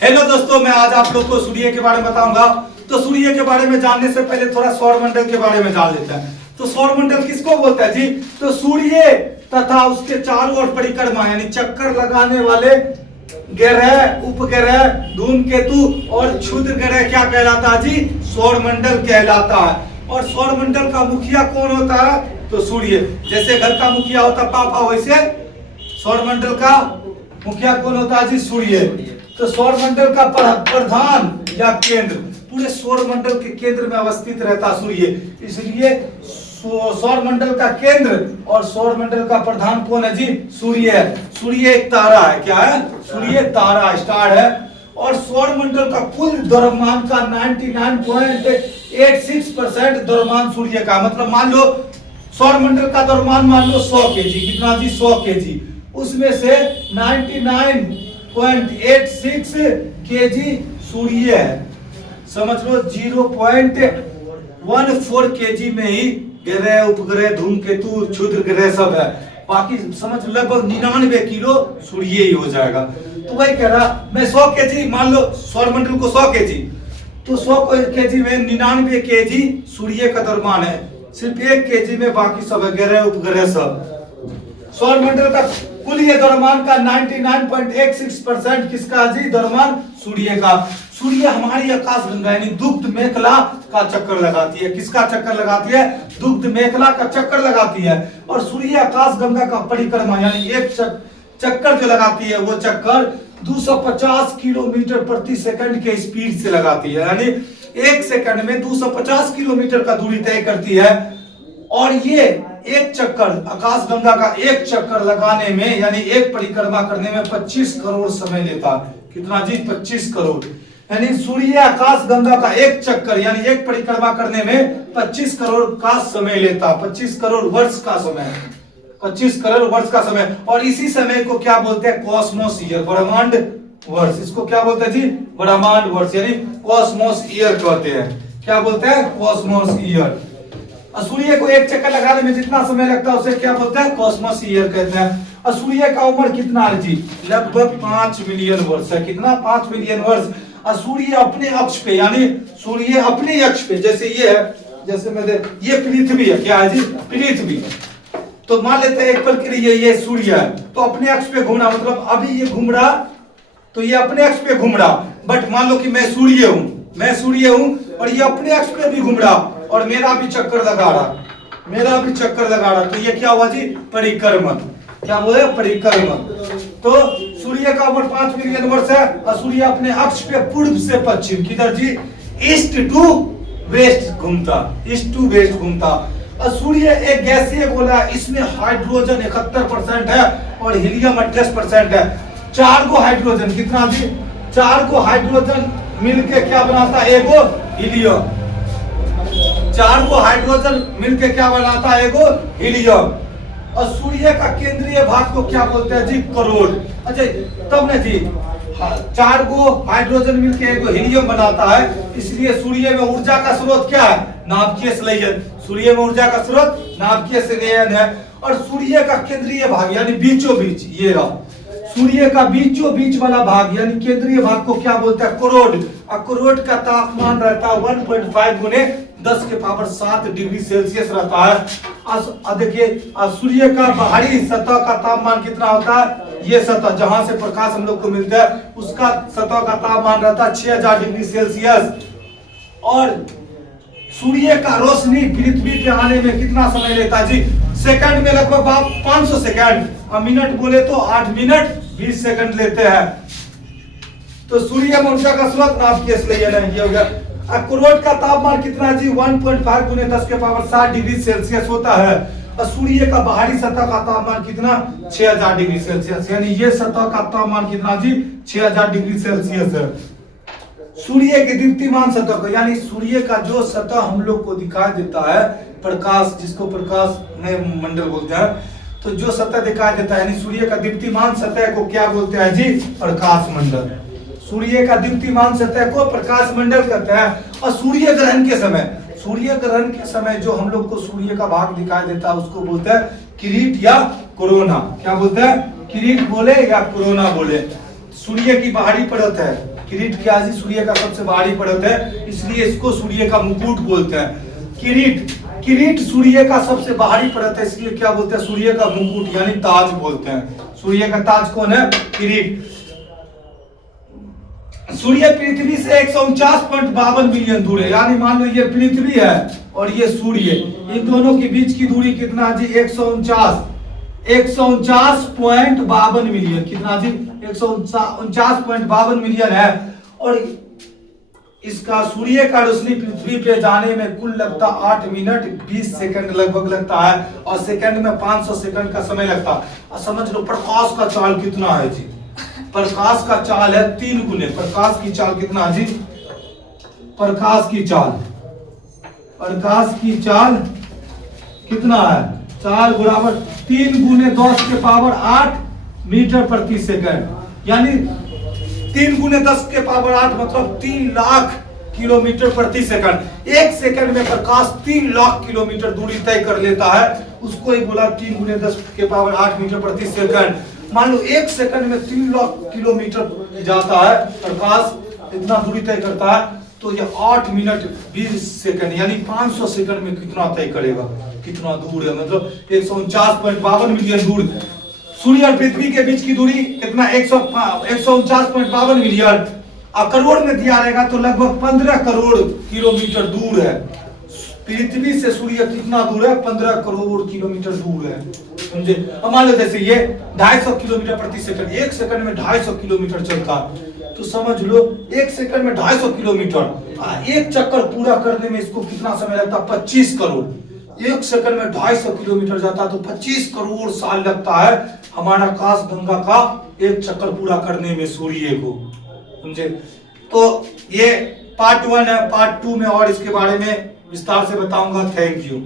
Hello दोस्तों, मैं आज आप लोग को सूर्य के बारे में बताऊंगा। तो सूर्य के बारे में जानने से पहले थोड़ा सौरमंडल के बारे में जान लेते हैं। तो सौरमंडल किसको बोलते हैं जी? तो सूर्य तथा उसके चारों ओर परिक्रमा यानी चक्कर लगाने वाले ग्रह, उपग्रह, धूमकेतु और क्षुद्र ग्रह क्या कहलाता है जी? सौरमंडल कहलाता है। और सौरमंडल का मुखिया कौन होता है? तो सूर्य। जैसे घर का मुखिया होता पापा, वैसे सौरमंडल का मुखिया कौन होता है जी? सूर्य। तो सौरमंडल का प्रधान या केंद्र, पूरे सौरमंडल के केंद्र में अवस्थित रहता सूर्य, इसलिए सौरमंडल का केंद्र और सौरमंडल का प्रधान कौन है जी? सूर्य है। सूर्य एक तारा है। क्या है? सूर्य तारा, स्टार है। और सौरमंडल का कुल द्रव्यमान का 99.86% द्रव्यमान सूर्य का। मतलब मान लो सौरमंडल का द्रव्यमान मान लो 100 केजी। कितना जी? 100 केजी। उसमें से 99.86 केजी सूर्य है। समझ लो 0.14 केजी में ही ग्रह, उपग्रह, धूमकेतु, क्षुद्र ग्रह सब है। बाकी समझ लगभग 99 किलो सूर्य ही हो जाएगा। तो वही कह रहा मैं 100 केजी, मान लो सौरमंडल को 100 केजी, तो 100 केजी में 99 केजी सूर्य का द्रव्यमान है। सिर्फ 1 केजी में बाकी सब है, ग्रह, उपग्रह सब। सौरमंडल का कुल ये द्रव्यमान का 99.86% किसका जी? द्रव्यमान सूर्य का। सूर्य हमारी आकाश गंगा यानी दुग्ध मेखला का चक्कर लगाती है। किसका चक्कर लगाती है? दुग्ध मेखला का चक्कर लगाती है। और सूर्य आकाश गंगा का परिक्रमा यानी एक चक्कर जो लगाती है, वो चक्कर 250 किलोमीटर प्रति सेकंड के स्पीड से लगाती है। यानी 1 सेकंड में 250 किलोमीटर का दूरी तय करती है। और ये एक चक्कर, आकाश गंगा का एक चक्कर लगाने में यानी एक परिक्रमा करने में 25 करोड़ समय लेता। कितना जी? 25 करोड़। यानी सूर्य आकाश गंगा का एक चक्कर यानी एक परिक्रमा करने में 25 करोड़ का समय लेता। 25 करोड़ वर्ष का समय, 25 करोड़ वर्ष का समय। और इसी समय को क्या बोलते हैं? कॉस्मोस ईयर, ब्रह्मांड वर्ष। इसको क्या बोलते हैं जी? ब्रह्मांड वर्ष यानी कॉस्मोस ईयर कहते हैं। क्या बोलते हैं? Cosmos year. सूर्य को एक चक्कर लगाने में जितना समय लगता है उसे क्या बोलते हैं? कॉस्मोस ईयर कहते हैं। और सूर्य का उम्र कितना है जी? लगभग 5 मिलियन वर्ष है। कितना? 5 मिलियन वर्ष। और सूर्य अपने अक्ष पे यानी सूर्य अपने अक्ष पे, जैसे ये है, जैसे मैं ये पृथ्वी है। क्या है जी? पृथ्वी। तो मान लेते हैं एक पल के लिए ये सूर्य है, तो अपने अक्ष पे घूमना, मतलब अभी ये घूम रहा तो ये अपने अक्ष पे घूम रहा। बट मान लो कि मैं सूर्य हूं और ये अपने अक्ष पे भी घूम रहा और मेरा भी चक्कर लगा रहा, तो ये क्या हुआ जी? परिक्रमण। क्या हुआ? परिक्रमण। तो सूर्य का उम्र 5 मिलियन वर्ष है और सूर्य अपने अक्ष पे पूर्व से पश्चिम, किधर जी? ईस्ट टू वेस्ट घूमता। और सूर्य एक गैसीय गोला है। इसमें हाइड्रोजन 71% है और हीलियम 28% है। 4 गो हाइड्रोजन, कितना जी? 4 गो हाइड्रोजन मिलके क्या बनाता है? एगो हीलियम। 4 गो हाइड्रोजन मिलके क्या बनाता है? एगो हीलियम। और सूर्य का केंद्रीय भाग को क्या बोलते हैं जी? करोड़। अच्छा तब ना जी, 4 गो हाइड्रोजन मिलके एगो हीलियम बनाता है, इसलिए सूर्य में ऊर्जा का स्रोत क्या है? नाभिकीय संलयन। सूर्य में ऊर्जा का स्रोत नाभिकीय संलयन है। और सूर्य का केंद्रीय भाग यानी बीचों बीच, ये रहा सूर्य का बीचों बीच वाला भाग यानी केंद्रीय भाग को क्या बोलते हैं? करोड़। और करोड़ का तापमान रहता है 1.5 गुने 10 के पावर 7 डिग्री सेल्सियस रहता है। देखिए सूर्य का बाहरी सतह का तापमान कितना होता है? ये सतह जहां से प्रकाश हम लोग को मिलता है उसका सतह का तापमान रहता है 6000 डिग्री सेल्सियस। और सूर्य का रोशनी पृथ्वी पे आने में कितना समय लेता है जी? सेकंड में लगभग 500 सेकंड, और मिनट बोले तो 8 मिनट 20 सेकंड लेते हैं। तो सूर्य में ऊर्जा का स्रोत नाभिकीय संलयन है, ये हो गया। करोड़ का तापमान कितना जी? 1.5 गुने 10 के पावर 7 डिग्री सेल्सियस होता है। और सूर्य का बाहरी सतह का तापमान कितना? 6000 डिग्री सेल्सियस। यानी ये सतह का तापमान कितना जी? 6000 डिग्री सेल्सियस है। सूर्य के दीप्तिमान सतह को यानी सूर्य का जो सतह हम लोग को दिखाई देता है, प्रकाश, जिसको प्रकाश में मंडल बोलते हैं, तो जो सतह दिखाई देता है यानी सूर्य का दीप्तिमान सतह को क्या बोलते हैं जी? प्रकाश मंडल। सूर्य का दीप्तिमान सतह को प्रकाश मंडल कहते हैं। और सूर्य ग्रहण के समय जो हम लोग को सूर्य का भाग दिखाई देता है उसको बोलते हैं किरीट या कोरोना। क्या बोलते हैं? किरीट बोले या कोरोना बोले। सूर्य की बाहरी परत है किरीट क्या है? सूर्य का सबसे बाहरी परत है, इसलिए इसको सूर्य का मुकुट बोलते हैं। किरीट, किरीट सूर्य का सबसे बाहरी परत है, इसलिए क्या बोलते हैं? सूर्य का मुकुट यानी ताज बोलते हैं। सूर्य का ताज कौन है? किरीट। सूर्य पृथ्वी से 149.52 मिलियन दूर है, यानी मान लो ये पृथ्वी है और ये सूर्य, इन दोनों के बीच की दूरी कितना जी? 149.52 मिलियन। कितना जी? 149.52 मिलियन है। और इसका सूर्य का रोशनी पृथ्वी पे जाने में कुल लगता 8 मिनट 20 सेकंड लगभग लगता है, और सेकंड में 500 सेकंड का समय लगता है। और समझ लो प्रकाश का चाल कितना है जी? प्रकाश का चाल है 3 गुने। प्रकाश की चाल कितना है जी? प्रकाश की चाल, प्रकाश की चाल कितना है? चाल बराबर 3 गुने 10 के पावर 8 मीटर प्रति सेकंड, यानी 3 गुने 10 के पावर 8 मतलब 3 लाख किलोमीटर प्रति सेकंड। एक सेकंड में प्रकाश 3 लाख किलोमीटर दूरी तय कर लेता है, उसको ही बोला 3 गुने 10 के पावर 8 मीटर प्रति सेकंड। मान लो एक सेकंड में 3 लाख किलोमीटर जाता है प्रकाश, इतना दूरी तय करता है, तो ये 8 मिनट 20 सेकंड यानी 500 सेकंड में कितना तय करेगा? कितना दूर है? मतलब 149.52 मिलियन दूर। सूर्य और पृथ्वी के बीच की दूरी कितना? 149.52 मिलियन। करोड़ में दिया रहेगा तो लगभग 15 करोड़ किलोमीटर दूर है। पृथ्वी से सूर्य कितना दूर है? 15 करोड़ किलोमीटर दूर है, समझे? अब मान लो जैसे ये 250 किलोमीटर प्रति सेकंड, एक सेकंड में 250 किलोमीटर चलता है, तो समझ लो एक सेकंड में 250 किलोमीटर। एक चक्कर पूरा करने में इसको कितना समय लगता है? 25 करोड़। एक सेकंड में 250 किलोमीटर जाता है तो 25 करोड़ साल लगता है हमारा आकाश गंगा का एक चक्कर पूरा करने में सूर्य को, समझे? तो ये पार्ट 1 है। पार्ट 2 में और इसके बारे में विस्तार से बताऊंगा। Thank you.